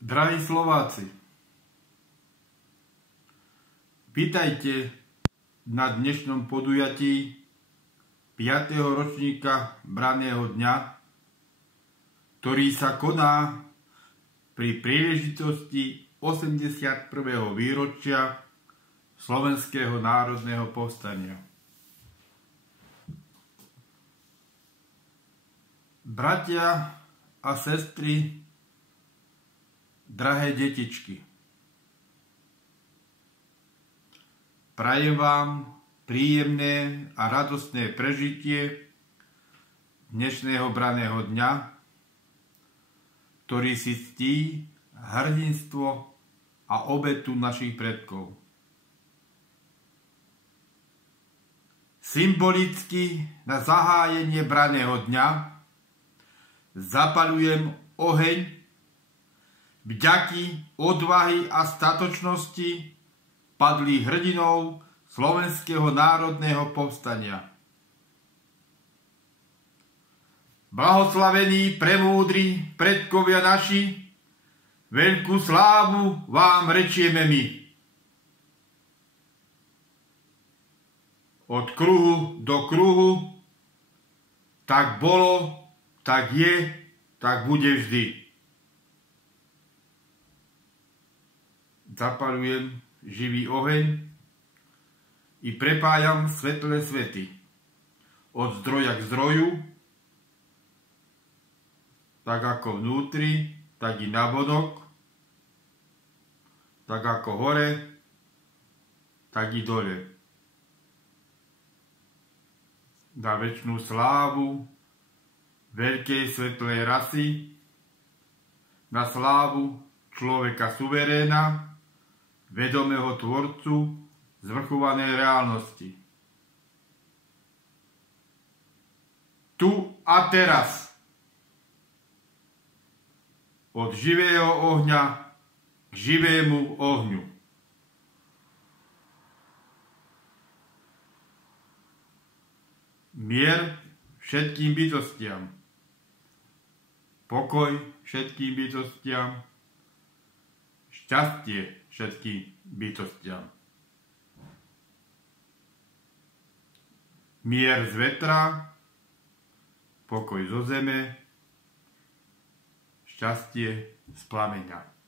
Drahí Slováci, vítajte na dnešnom podujatí 5. ročníka Branného dňa, ktorý sa koná pri príležitosti 81. výročia Slovenského národného povstania. Bratia a sestry, drahé detičky, prajem vám príjemné a radostné prežitie dnešného Branného dňa, ktorý si ctí hrdinstvo a obetu našich predkov. Symbolicky na zahájenie Branného dňa zapaľujem oheň vďaky, odvahy a statočnosti padlých hrdinov Slovenského národného povstania. Blahoslavení, premúdri predkovia naši, veľkú slávu vám rečieme my. Od kruhu do kruhu, tak bolo, tak je, tak bude vždy. Zapaľujem živý oheň i prepájam svetlé svety od zdroja k zdroju, tak ako vnútri, tak i navonok, tak ako hore, tak i dole. Na večnú slávu veľkej svetlej rasy, na slávu človeka suveréna, vedomého tvorcu zvrchovanej reálnosti. Tu a teraz. Od živého ohňa k živému ohňu. Mier všetkým bytostiam. Pokoj všetkým bytostiam. Šťastie všetkým bytostiam. Mier z vetra, pokoj zo zeme, šťastie z plameňa.